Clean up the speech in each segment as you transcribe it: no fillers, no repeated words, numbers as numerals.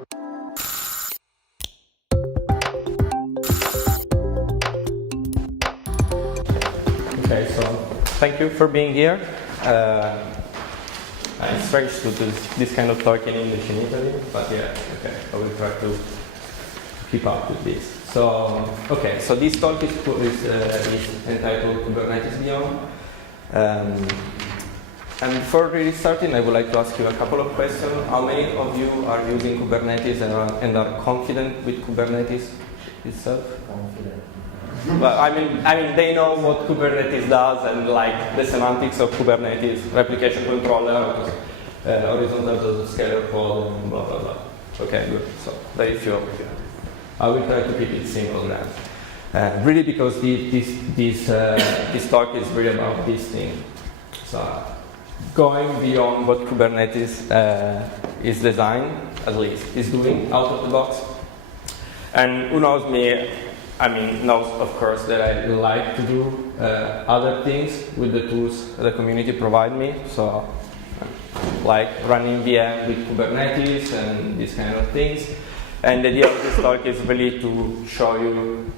Okay, so thank you for being here. It's strange to do this kind of talk in English in Italy, but yeah, okay, I will try to keep up with this. So, okay, so this talk is entitled Kubernetes Beyond. And before really starting, I would like to ask you a couple of questions. How many of you are using Kubernetes and are confident with Kubernetes itself? Confident. Well, I mean, they know what Kubernetes does and like the semantics of Kubernetes, replication controller, horizontal scalar code, and blah blah blah. Okay, good. So very few of you. I will try to keep it simple then. Really, because this talk is really about this thing. So going beyond what Kubernetes is designed, at least, is doing out of the box. And who knows me? Knows, of course, that I like to do other things with the tools the community provide me. So, like running VM with Kubernetes and these kind of things. And the idea of this talk is really to show you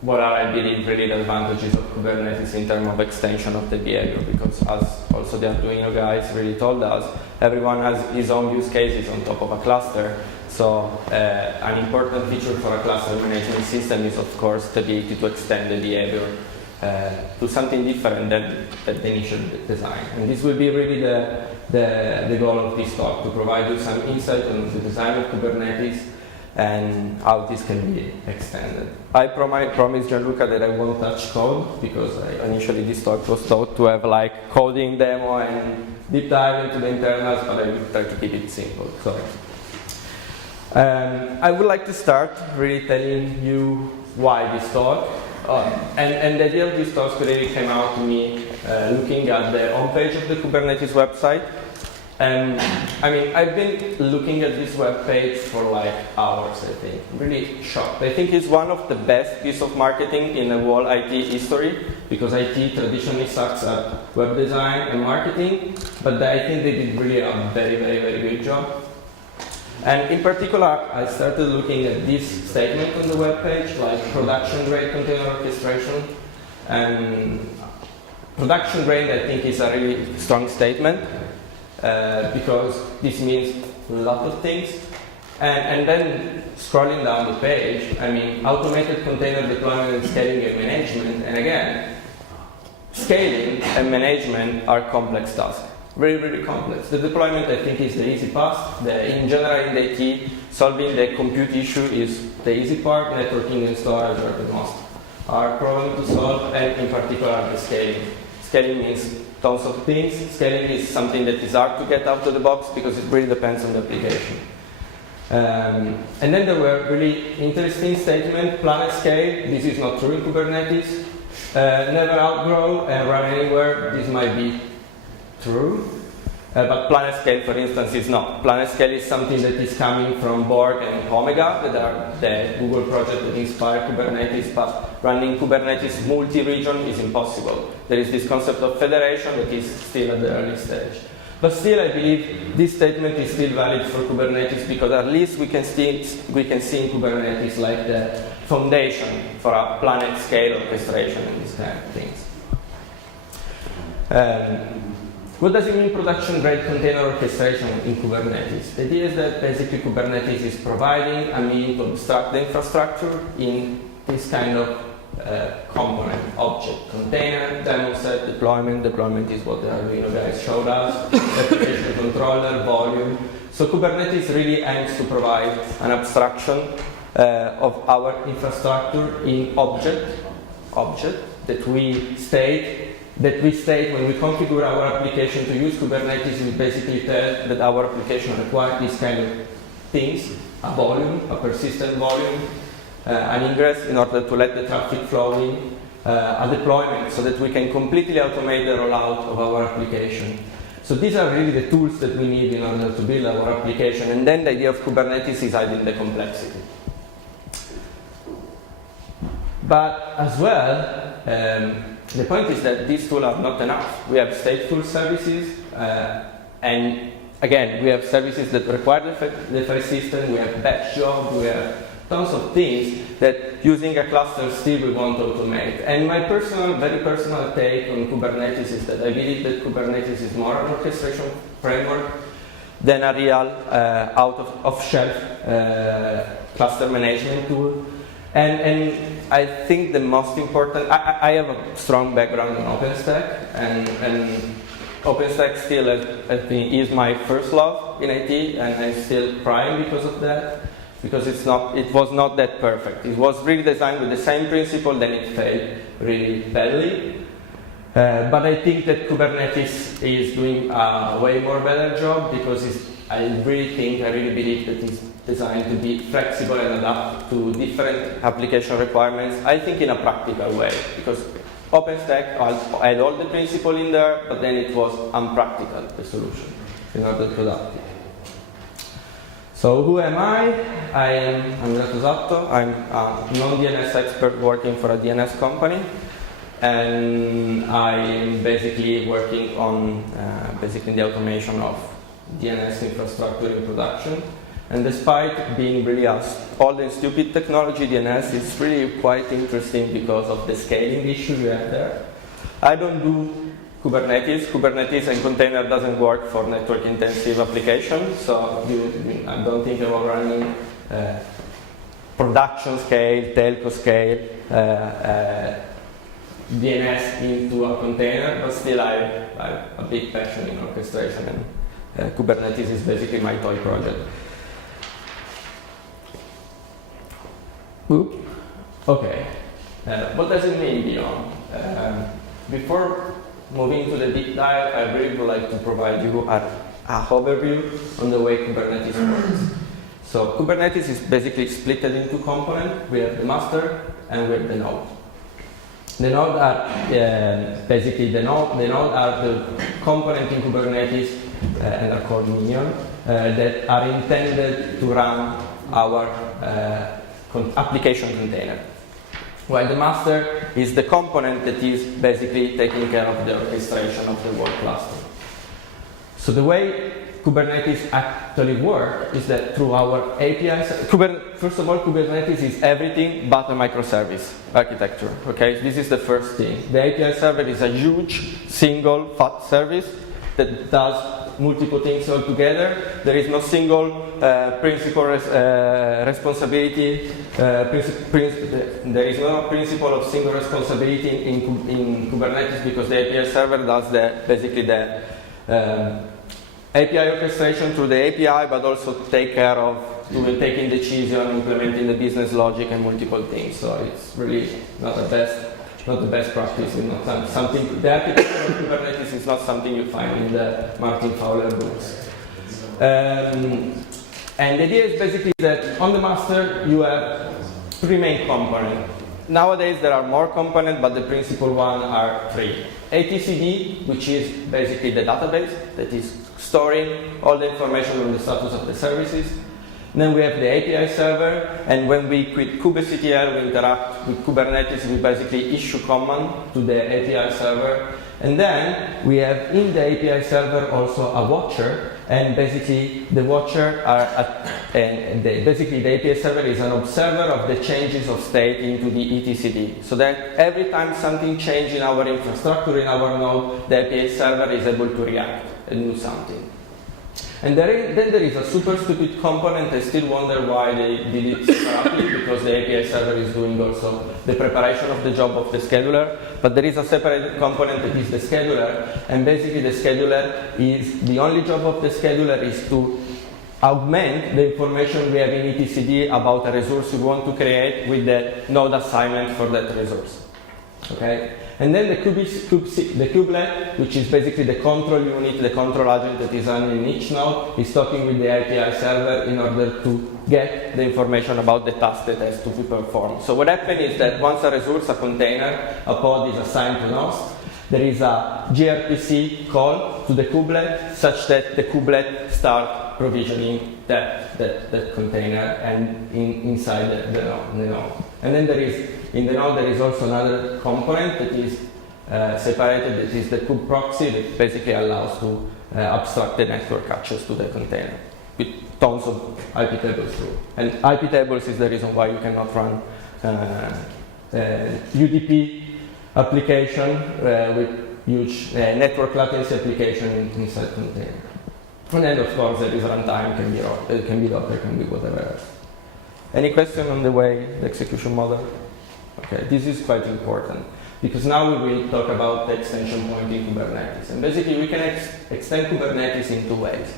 what are, I believe, really the advantages of Kubernetes in terms of extension of the behavior. Because as also the Arduino guys really told us, everyone has his own use cases on top of a cluster. So an important feature for a cluster management system is, of course, the ability to extend the behavior to something different than the initial design. And this will be really the goal of this talk, to provide you some insight on the design of Kubernetes and how this can be extended. I promised Gianluca that I won't touch code, because initially this talk was thought to have like coding demo and deep dive into the internals, but I will try to keep it simple. So. I would like to start really telling you why this talk. And the idea of this talk really came out to me looking at the homepage of the Kubernetes website. And I've been looking at this webpage for like hours, I think. Really shocked. I think it's one of the best pieces of marketing in the whole IT history, because IT traditionally sucks at web design and marketing, but I think they did really a very, very, very good job. And in particular, I started looking at this statement on the webpage, like production-grade container orchestration. And production-grade, I think, is a really strong statement, because this means a lot of things. And then scrolling down the page, automated container deployment and scaling and management. And again, scaling and management are complex tasks. Very, very complex. The deployment, I think, is the easy part. In general, in the IT, solving the compute issue is the easy part. Networking and storage are the most hard problem to solve, and in particular, the scaling. Scaling means tons of things. Scaling is something that is hard to get out of the box, because it really depends on the application. And then there were really interesting statements. Planet scale, this is not true in Kubernetes. Never outgrow and run anywhere, this might be true, but Planet Scale, for instance, is not. Planet Scale is something that is coming from Borg and Omega, that are the Google project that inspired Kubernetes, but running Kubernetes multi-region is impossible. There is this concept of federation that is still at the early stage. But still, I believe this statement is still valid for Kubernetes, because at least we can see in Kubernetes like the foundation for a planet scale orchestration and these kind of things. What does it mean, production-grade container orchestration in Kubernetes? The idea is that basically Kubernetes is providing a means to abstract the infrastructure in this kind of component, object, container, demo set, deployment. Deployment is what the Arduino guys showed us, application controller, volume. So Kubernetes really aims to provide an abstraction of our infrastructure in object that we state when we configure our application to use Kubernetes. We basically tell that our application requires these kind of things: a volume, a persistent volume, an ingress in order to let the traffic flow in, a deployment so that we can completely automate the rollout of our application. So these are really the tools that we need in order to build our application. And then the idea of Kubernetes is hiding the complexity. But as well, the point is that these tools are not enough. We have stateful services, and again, we have services that require the file system, we have batch jobs, we have tons of things that using a cluster still we want to automate. And my very personal take on Kubernetes is that I believe that Kubernetes is more an orchestration framework than a real off-shelf cluster management tool. And I think the most important, I have a strong background in OpenStack, and OpenStack still is my first love in IT, and I'm still crying because of that, because it was not that perfect. It was really designed with the same principle, then it failed really badly. But I think that Kubernetes is doing a way more better job, because I really believe that it's designed to be flexible and adapt to different application requirements, I think in a practical way, because OpenStack had all the principle in there, but then it was unpractical, the solution, in order to adapt it. So who am I? I'm Andrea Tosatto. I'm a non-DNS expert working for a DNS company, and I'm basically working on the automation of DNS infrastructure in production. And despite being really old and stupid technology, DNS is really quite interesting because of the scaling issue we have there. I don't do Kubernetes. Kubernetes and container doesn't work for network intensive applications, so I don't think about running production scale, telco scale, DNS into a container, but still I have a big passion in orchestration, and Kubernetes is basically my toy project. Okay, what does it mean beyond? Before moving to the deep dive, I really would like to provide you an overview on the way Kubernetes works. So Kubernetes is basically split into components. We have the master and we have the node. The node are the node are the component in Kubernetes and are called minion that are intended to run our application container. While the master is the component that is basically taking care of the orchestration of the whole cluster. So the way Kubernetes actually works is that through our APIs, first of all, Kubernetes is everything but a microservice architecture. Okay, this is the first thing. The API server is a huge single fat service that does multiple things all together. There is no single principal responsibility. There is no principle of single responsibility in Kubernetes, because the API server does basically the API orchestration through the API, but also take care of taking decision, implementing the business logic and multiple things. So it's really not the best practice. It's not something. The architecture of Kubernetes is not something you find in the Martin Fowler books. And the idea is basically that on the master you have three main components. Nowadays there are more components, but the principal one are three. etcd, which is basically the database that is storing all the information on the status of the services. Then we have the API server, and when we quit kubectl, we interact with Kubernetes, we basically issue command to the API server. And then we have in the API server also a watcher, and basically the watcher basically the API server is an observer of the changes of state into the etcd. So that every time something changes in our infrastructure, in our node, the API server is able to react and do something. And then there is a super stupid component. I still wonder why they did it separately, because the API server is doing also the preparation of the job of the scheduler. But there is a separate component that is the scheduler, and basically the scheduler is, the only job of the scheduler is to augment the information we have in etcd about a resource we want to create with the node assignment for that resource. Okay? And then the kubelet, which is basically the control unit, the control agent that is running in each node, is talking with the API server in order to get the information about the task that has to be performed. So what happens is that once a resource, a container, a pod is assigned to nos, there is a gRPC call to the kubelet such that the kubelet starts provisioning that container and inside the node. And then in the node there is also another component that is separated, that is the kube proxy, that basically allows to abstract the network access to the container with tons of IP tables through. And IP tables is the reason why you cannot run UDP application with huge network latency application inside container. And then of course there is runtime, can be Docker, can be whatever else. Any question on the way, the execution model? Okay, this is quite important because now we will talk about the extension point in Kubernetes. And basically we can extend Kubernetes in two ways.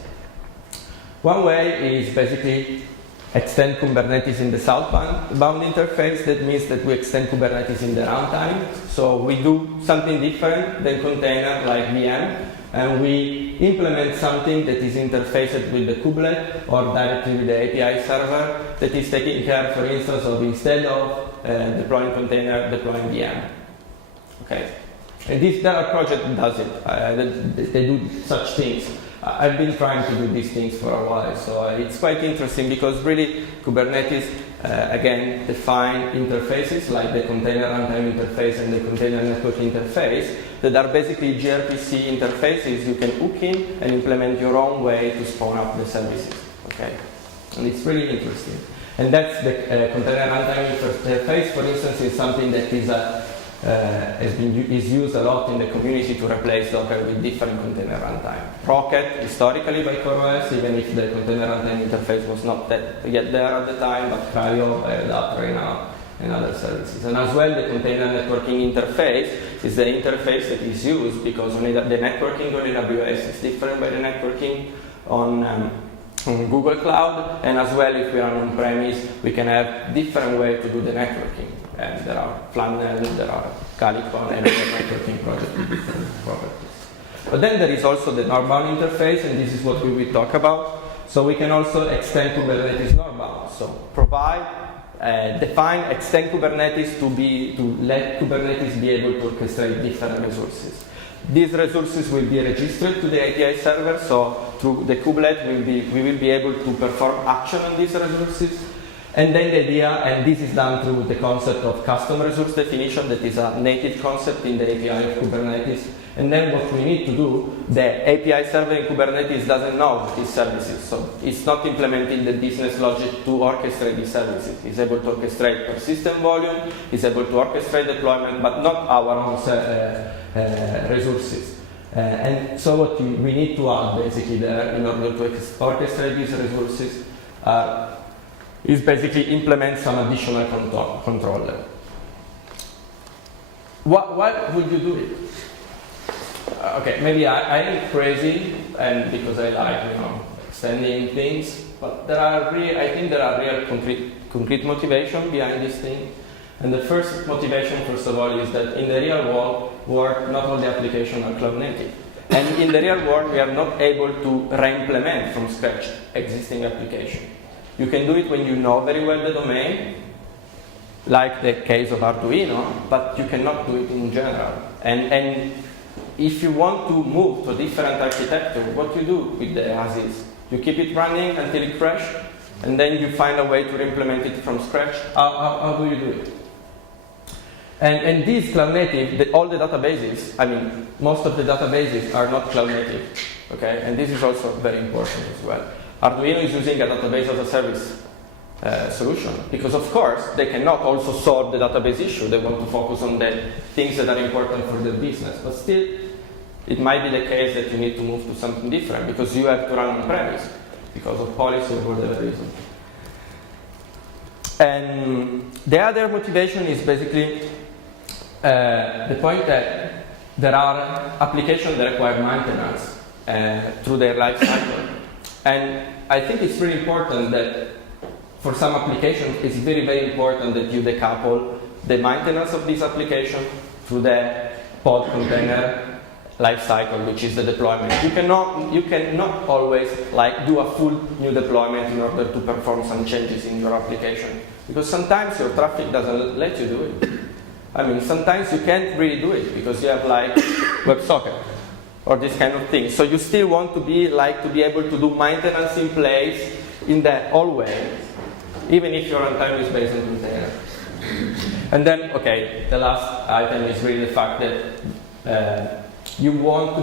One way is basically extend Kubernetes in the southbound interface. That means that we extend Kubernetes in the runtime. So we do something different than container like VM, and we implement something that is interfaced with the kubelet or directly with the API server that is taking care, for instance, of instead of deploying container, deploying VM. Okay, and there are projects that does it. They do such things. I've been trying to do these things for a while, so it's quite interesting because really Kubernetes again define interfaces like the container runtime interface and the container network interface that are basically gRPC interfaces you can hook in and implement your own way to spawn up the services. Okay, and it's really interesting. And that's the container runtime interface, for instance, is something that is used a lot in the community to replace Docker with different container runtime. Rocket, historically by CoreOS, even if the container runtime interface was not yet there at the time, but CRI-O, right now, and other services. And as well, the container networking interface is the interface that is used because the networking on AWS is different by the networking on Google Cloud, and as well, if we are on-premise, we can have different way to do the networking. And there are Flannel, there are Calico, and other networking projects with different properties. But then there is also the northbound interface, and this is what we will talk about. So we can also extend Kubernetes northbound. So define, extend Kubernetes to let Kubernetes be able to orchestrate different resources. These resources will be registered to the API server, so through the kubelet we will be able to perform action on these resources. And then the idea, and this is done through the concept of custom resource definition, that is a native concept in the API of Kubernetes. And then what we need to do, the API server in Kubernetes doesn't know these services, so it's not implementing the business logic to orchestrate these services. It's able to orchestrate persistent volume, it's able to orchestrate deployment, but not our own resources. And so what we need to add basically there in order to orchestrate these resources is basically implement some additional controller. Why would you do it? Okay, maybe I am crazy, and because I like extending things, but I think there are real concrete motivation behind this thing. And the first motivation, first of all, is that in the real world, not all the applications are cloud native. And in the real world, we are not able to re-implement from scratch existing application. You can do it when you know very well the domain, like the case of Arduino, but you cannot do it in general. And if you want to move to a different architecture, what you do with the as-is? You keep it running until it crashes, and then you find a way to implement it from scratch. How do you do it? And these cloud native, all the databases, most of the databases are not cloud native, okay? And this is also very important as well. Arduino is using a database as a service solution because, of course, they cannot also solve the database issue. They want to focus on the things that are important for their business. But still, it might be the case that you need to move to something different because you have to run on-premise because of policy or whatever reason. And the other motivation is basically the point that there are applications that require maintenance through their life cycle. And I think it's really important that for some applications, it's very, very important that you decouple the maintenance of this application through the pod container life cycle, which is the deployment. You cannot always do a full new deployment in order to perform some changes in your application. Because sometimes your traffic doesn't let you do it. Sometimes you can't really do it because you have WebSocket or this kind of thing. So you still want to be able to do maintenance in place in the old way, even if your runtime is based on container. And then, okay, the last item is really the fact that you may want to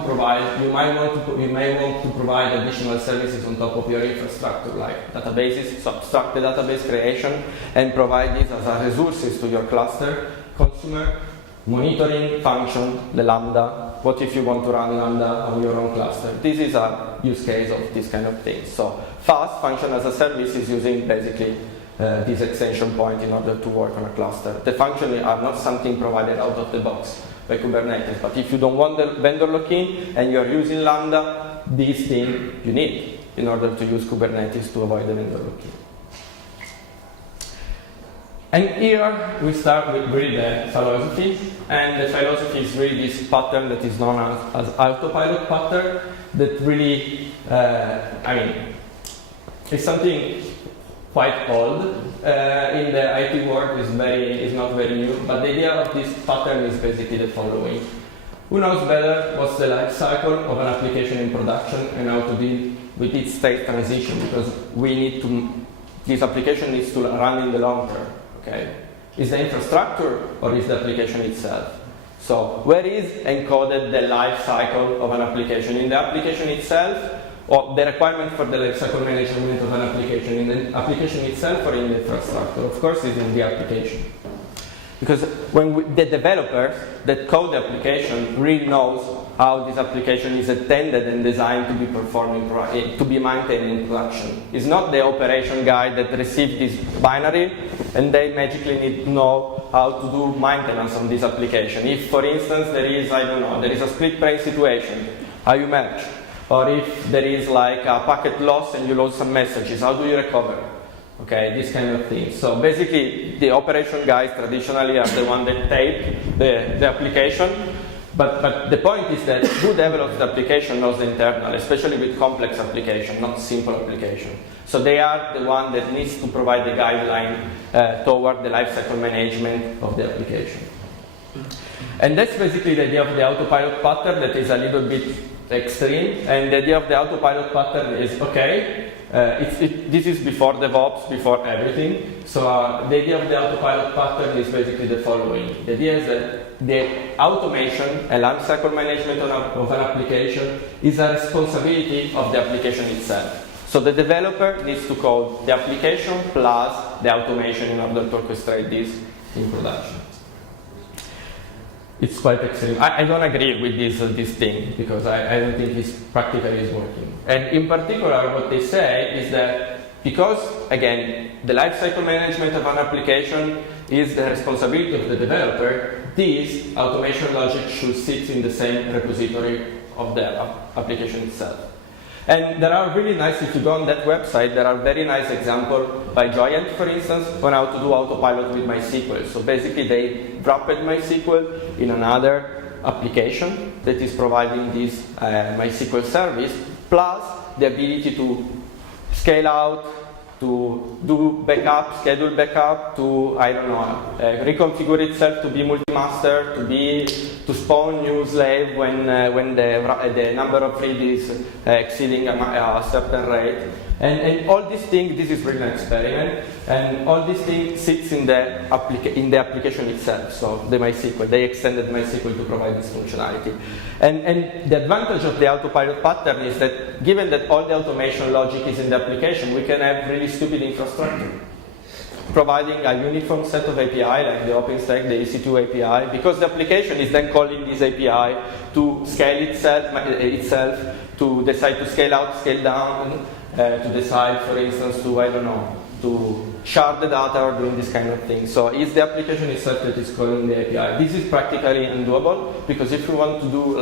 provide additional services on top of your infrastructure, like databases, so abstract the database creation, and provide these as resources to your cluster consumer, monitoring function, the Lambda. What if you want to run Lambda on your own cluster? This is a use case of this kind of thing. So fast function as a service is using basically this extension point in order to work on a cluster. The functions are not something provided out of the box by Kubernetes, but if you don't want the vendor lock-in and you're using Lambda, this thing you need in order to use Kubernetes to avoid the vendor lock-in. And here we start with really the philosophy, and the philosophy is really this pattern that is known as Autopilot pattern that really, it's something quite old. In the IT world is not very new, but the idea of this pattern is basically the following. Who knows better what's the life cycle of an application in production and how to deal with its state transition, because this application needs to run in the long term. Okay. Is the infrastructure or is the application itself? So where is encoded the life cycle of an application? In the application itself, or the requirement for the life cycle management of an application in the application itself or in the infrastructure? Of course, it's in the application. Because when the developer that code the application really knows how this application is intended and designed to be performed to be maintained in production. It's not the operation guy that received this binary and they magically need to know how to do maintenance on this application. If, for instance, there is a split brain situation, how you merge? Or if there is like a packet loss and you lose some messages, how do you recover? Okay, this kind of thing. So basically, the operation guys traditionally are the one that tape the application. But the point is that who develops the application knows the internal, especially with complex application, not simple application. So they are the one that needs to provide the guideline toward the lifecycle management of the application. And that's basically the idea of the autopilot pattern that is a little bit extreme. And the idea of the autopilot pattern is, okay, this is before DevOps, before everything. So the idea of the autopilot pattern is basically the following. The idea is that the automation and lifecycle management of an application is a responsibility of the application itself. So the developer needs to code the application plus the automation in order to orchestrate this in production. It's quite extreme. I don't agree with this thing because I don't think it's practically is working. And in particular, what they say is that because, again, the lifecycle management of an application is the responsibility of the developer, this automation logic should sit in the same repository of the application itself. And there are really nice, if you go on that website, there are very nice examples by Giant, for instance, on how to do autopilot with MySQL. So basically they dropped MySQL in another application that is providing this MySQL service, plus the ability to scale out, to do backup, schedule backup, to, reconfigure itself to be multi-master, to spawn new slave when the number of read is exceeding a certain rate. And all these things, this is really an experiment, and all these things sits in the application itself, so the MySQL. They extended MySQL to provide this functionality. And the advantage of the autopilot pattern is that given that all the automation logic is in the application, we can have really stupid infrastructure, providing a uniform set of API like the OpenStack, the EC2 API, because the application is then calling this API to scale itself, to decide to scale out, scale down, to decide, for instance, to shard the data or doing this kind of thing. So it's the application itself that is calling the API. This is practically undoable because if you want to do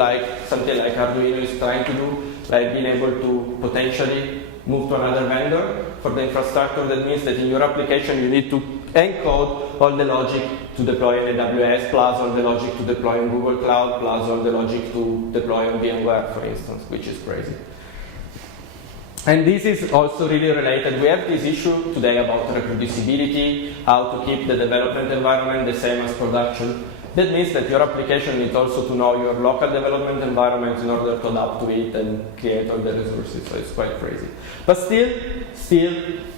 something like Arduino is trying to do, like being able to potentially move to another vendor for the infrastructure, that means that in your application you need to encode all the logic to deploy on AWS, plus all the logic to deploy on Google Cloud, plus all the logic to deploy on VMware, for instance, which is crazy. And this is also really related. We have this issue today about reproducibility, how to keep the development environment the same as production. That means that your application needs also to know your local development environment in order to adapt to it and create all the resources, so it's quite crazy. But still,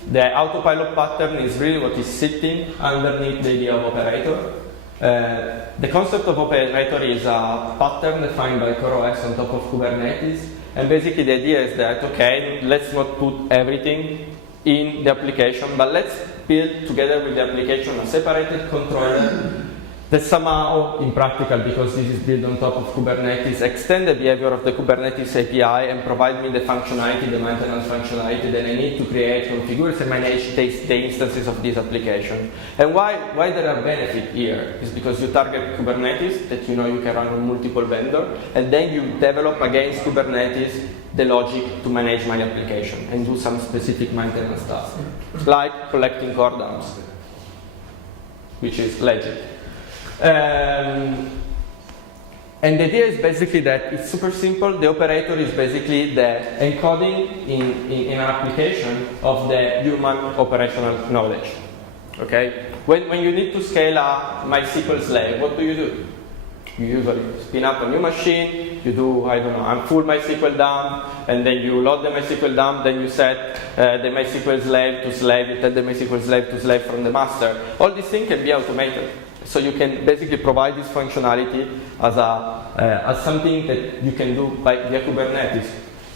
the autopilot pattern is really what is sitting underneath the idea of operator. The concept of operator is a pattern defined by CoreOS on top of Kubernetes. And basically the idea is that, okay, let's not put everything in the application, but let's build together with the application a separated controller that somehow, in practical, because this is built on top of Kubernetes, extend the behavior of the Kubernetes API and provide me the functionality, the maintenance functionality that I need to create, configure, and manage the instances of this application. And why there are benefits here is because you target Kubernetes, that you know you can run on multiple vendors, and then you develop against Kubernetes the logic to manage my application and do some specific maintenance tasks, like collecting core dumps, which is legit. And the idea is basically that it's super simple. The operator is basically the encoding in an application of the human operational knowledge. Okay? When you need to scale a MySQL slave, what do? You usually spin up a new machine, you do, I don't know, unfull MySQL dump, and then you load the MySQL dump, then you set the MySQL slave to slave, you tell the MySQL slave to slave from the master. All these things can be automated. So you can basically provide this functionality as something that you can do via Kubernetes.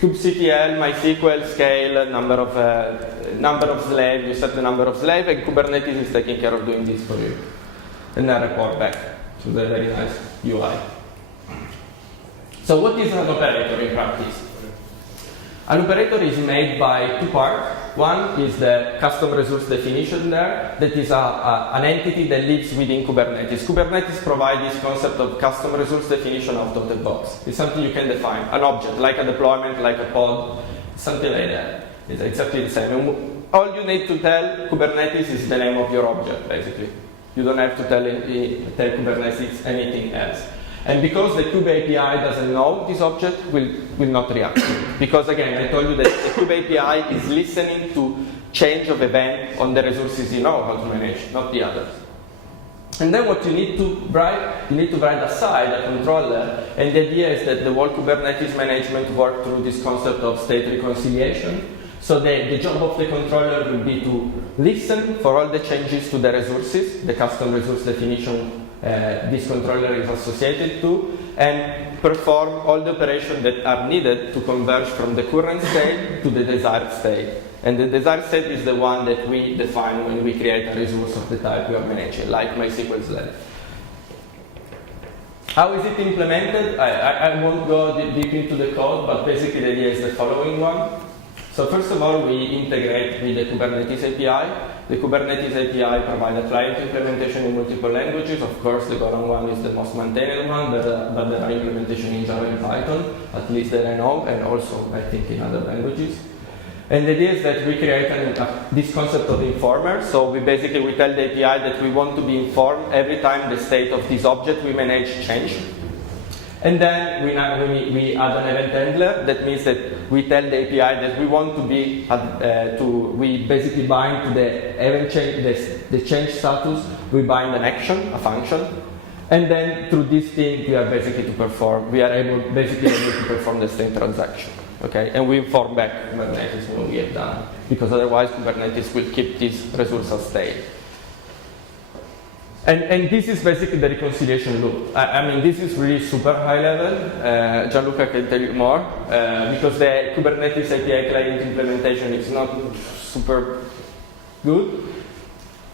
kubectl, MySQL, scale, number of slaves, you set the number of slaves, and Kubernetes is taking care of doing this for you. And then report back to the very nice UI. So what is an operator in practice? An operator is made by two parts. One is the custom resource definition there, that is an entity that lives within Kubernetes. Kubernetes provides this concept of custom resource definition out of the box. It's something you can define, an object, like a deployment, like a pod, something like that. It's exactly the same. And all you need to tell Kubernetes is the name of your object, basically. You don't have to tell Kubernetes anything else. And because the Kube API doesn't know this object, will not react. Because again, I told you that the Kube API is listening to change of event on the resources you know how to manage, not the others. And then what you need to write aside a controller, and the idea is that the whole Kubernetes management work through this concept of state reconciliation. So the job of the controller will be to listen for all the changes to the resources, the custom resource definition this controller is associated to, and perform all the operations that are needed to converge from the current state to the desired state. And the desired state is the one that we define when we create a resource of the type we are managing, like MySQL slave. How is it implemented? I won't go deep into the code, but basically the idea is the following one. So first of all, we integrate with the Kubernetes API. The Kubernetes API provides a client implementation in multiple languages. Of course, the Golang one is the most maintained one, but there are implementations in Java and Python, at least that I know, and also, I think, in other languages. And the idea is that we create this concept of informer. So we tell the API that we want to be informed every time the state of this object we manage change. And then we add an event handler. That means that we tell the API that we want to be we basically bind to the event change, the change status. We bind an action, a function, and then through this thing we are able to perform the same transaction. Okay, and we inform back Kubernetes when we have done, because otherwise Kubernetes will keep this resource as state. And this is basically the reconciliation loop. I mean, this is really super high level. Gianluca can tell you more, because the Kubernetes API client implementation is not super good.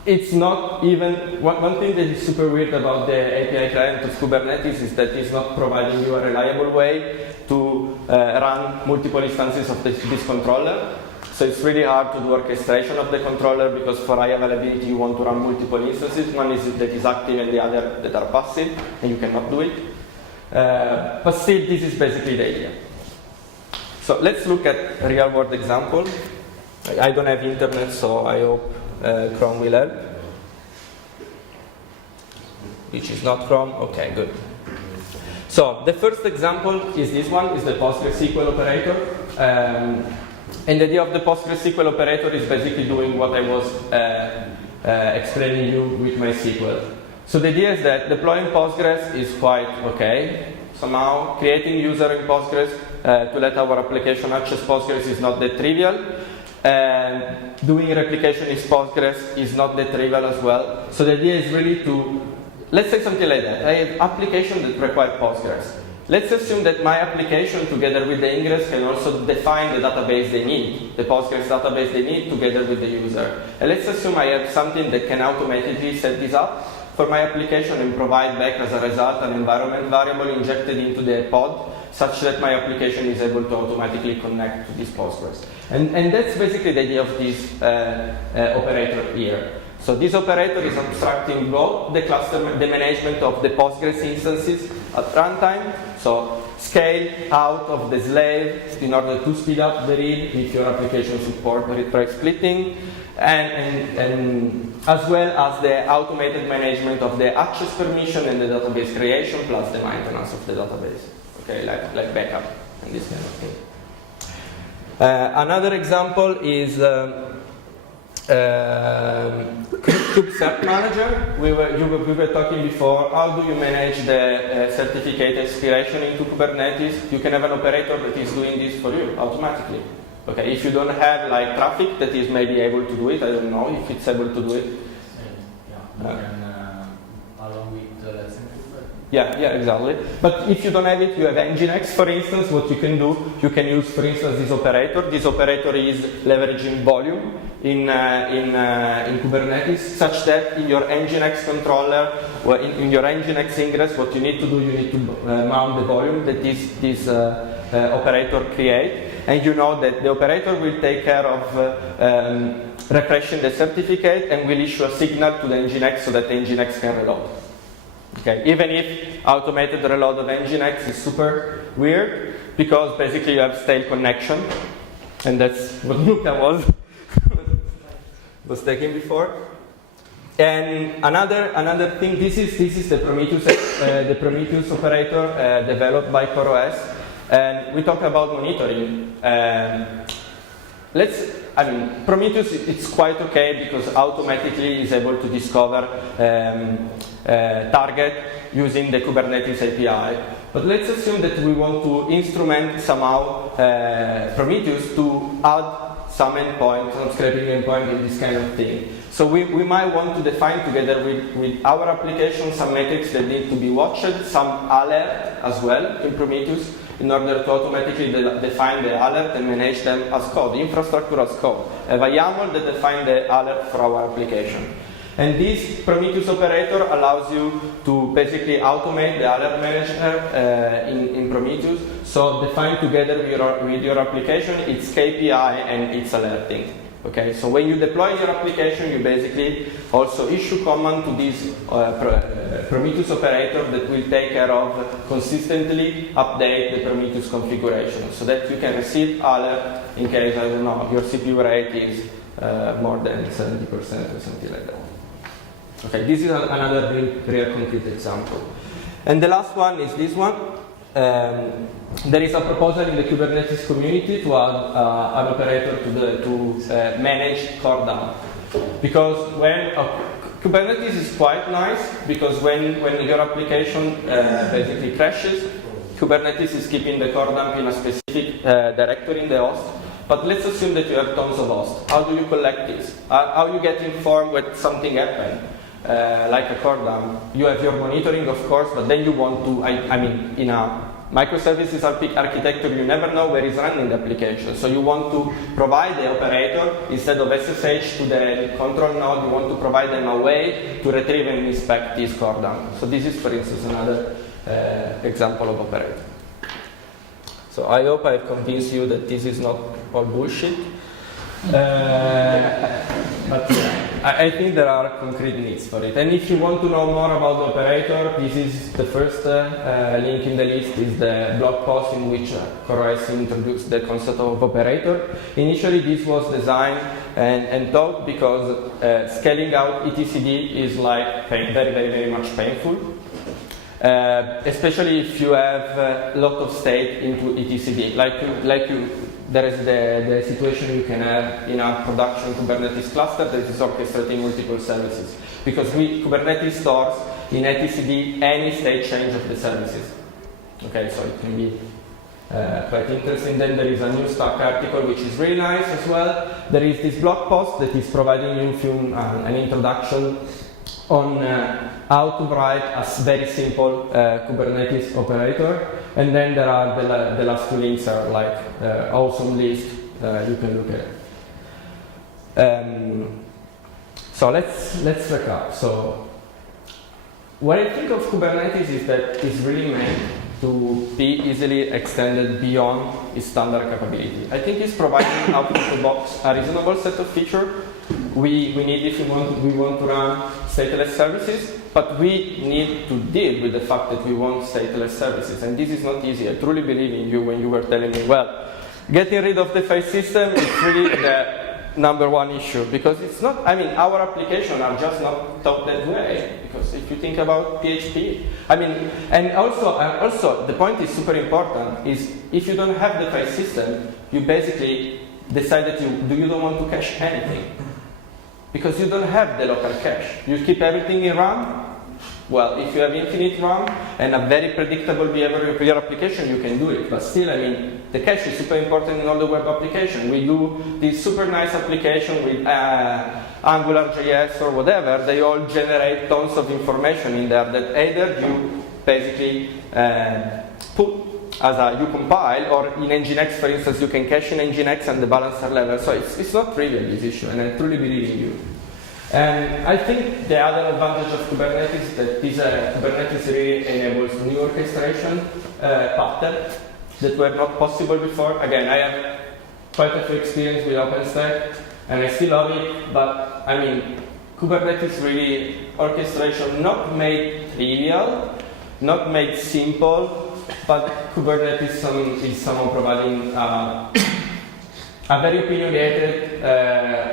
It's not even, one thing that is super weird about the API client of Kubernetes is that it's not providing you a reliable way to run multiple instances of this controller. So it's really hard to do orchestration of the controller, because for high availability you want to run multiple instances. One is that is active and the other that are passive, and you cannot do it. But still, this is basically the idea. So let's look at a real world example. I don't have internet, so I hope Chrome will help. Which is not Chrome. Okay, good. So the first example is this one, is the PostgreSQL operator. And the idea of the PostgreSQL operator is basically doing what I was explaining you with MySQL. So the idea is that deploying Postgres is quite okay. Somehow creating user in Postgres to let our application access Postgres is not that trivial. And doing replication in Postgres is not that trivial as well. So the idea is really to let's say something like that. I have applications that require Postgres. Let's assume that my application, together with the ingress, can also define the database they need, the Postgres database they need, together with the user. And let's assume I have something that can automatically set this up for my application and provide back as a result an environment variable injected into the pod, such that my application is able to automatically connect to this Postgres. And that's basically the idea of this operator here. So this operator is abstracting both the cluster, the management of the Postgres instances at runtime, so scale out of the slave in order to speed up the read if your application supports retry splitting, and as well as the automated management of the access permission and the database creation plus the maintenance of the database, okay, like backup and this kind of thing. Another example is Kube Manager. We were talking before, how do you manage the certificate expiration into Kubernetes? You can have an operator that is doing this for you automatically. Okay, if you don't have like traffic that is maybe able to do it, I don't know if it's able to do it. Yeah, you can along with yeah, exactly. But if you don't have it, you have Nginx, for instance. What you can do, you can use, for instance, this operator. This operator is leveraging volume in Kubernetes, such that in your Nginx controller, or in your Nginx ingress, what you need to do, you need to mount the volume that this operator creates. And you know that the operator will take care of refreshing the certificate and will issue a signal to the Nginx so that the Nginx can reload. Okay, even if automated reload of Nginx is super weird, because basically you have stale connection, and that's what Luca was taking before. And another thing, this is the Prometheus operator developed by CoreOS, and we talk about monitoring. Prometheus, it's quite okay because automatically is able to discover target using the Kubernetes API. But let's assume that we want to instrument somehow Prometheus to add some endpoint, some scraping endpoint, and this kind of thing. So we might want to define together with our application some metrics that need to be watched, some alert as well in Prometheus, in order to automatically define the alert and manage them as code, infrastructure as code. Have a YAML that define the alert for our application. And this Prometheus operator allows you to basically automate the alert manager in Prometheus. So define together with your application its KPI and its alerting. Okay, so when you deploy your application, you basically also issue command to this Prometheus operator that will take care of consistently update the Prometheus configuration, so that you can receive alert in case, I don't know, your CPU rate is more than 70% or something like that. Okay, this is another real concrete example. And the last one is this one. There is a proposal in the Kubernetes community to add an operator to manage core dump. Because when Kubernetes is quite nice, because when your application basically crashes, Kubernetes is keeping the core dump in a specific directory in the host. But let's assume that you have tons of hosts. How do you collect this? How you get informed when something happened? Like a core dump, you have your monitoring, of course, but then you want to, in a microservices architecture, you never know where is running the application. So you want to provide the operator, instead of SSH to the control node, you want to provide them a way to retrieve and inspect this core dump. So this is, for instance, another example of operator. So I hope I've convinced you that this is not all bullshit. But I think there are concrete needs for it. And if you want to know more about the operator, this is the first link in the list, is the blog post in which CoreOS introduced the concept of operator. Initially, this was designed and taught because scaling out etcd is like very, very, very much painful. Especially if you have a lot of state into etcd, there is the situation you can have in a production Kubernetes cluster that is orchestrating multiple services. Because Kubernetes stores in etcd any state change of the services. Okay, so it can be quite interesting. Then there is a new Stack article which is really nice as well. There is this blog post that is providing you an introduction on how to write a very simple Kubernetes operator, and then there are the last two links are like awesome list you can look at. So let's recap. So what I think of Kubernetes is that it's really meant to be easily extended beyond its standard capability. I think it's providing out of the box a reasonable set of features we need if we want to run stateless services, but we need to deal with the fact that we want stateless services, and this is not easy. I truly believe in you when you were telling me, well, getting rid of the file system is really the number one issue, because it's not, I mean, our applications are just not taught that way, because if you think about PHP, I mean, and also the point is super important, is if you don't have the file system, you basically decide that you don't want to cache anything, because you don't have the local cache. You keep everything in RAM. Well, if you have infinite RAM and a very predictable behavior of your application, you can do it. But still, I mean, the cache is super important in all the web applications. We do this super nice application with AngularJS or whatever. They all generate tons of information in there that either you basically put as you compile, or in Nginx, for instance, you can cache in Nginx and the balancer level. So it's not trivial, this issue, and I truly believe in you. And I think the other advantage of Kubernetes is that this Kubernetes really enables new orchestration patterns that were not possible before. Again, I have quite a few experience with OpenStack, and I still love it, but I mean, Kubernetes really orchestration not made trivial, not made simple, but Kubernetes is somehow providing a very opinionated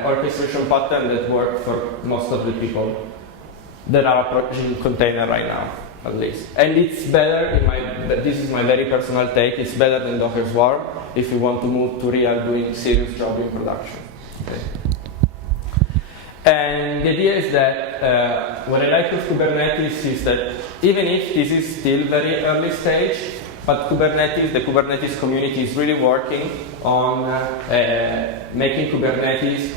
orchestration pattern that works for most of the people that are approaching container right now, at least. And it's better, this is my very personal take, it's better than Docker's War if you want to move to real doing serious job in production. Okay. And the idea is that what I like of Kubernetes is that even if this is still very early stage, but Kubernetes, the Kubernetes community is really working on making Kubernetes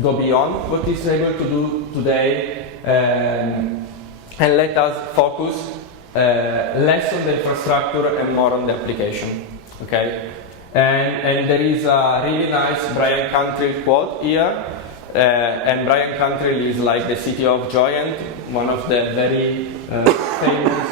go beyond what it's able to do today, and let us focus less on the infrastructure and more on the application. Okay, and there is a really nice Brian Cantrell quote here, and Brian Cantrell is like the CTO of Joyent, one of the very famous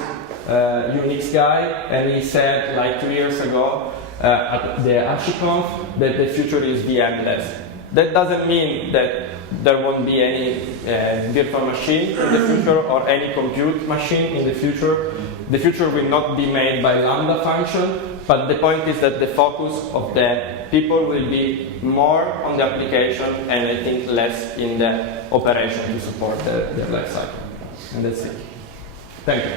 Unix guy, and he said like 2 years ago at the HashiConf that the future is VMless. That doesn't mean that there won't be any virtual machine in the future or any compute machine in the future. The future will not be made by Lambda function, but the point is that the focus of the people will be more on the application and I think less in the operation to support their life cycle. And that's it. Thank you.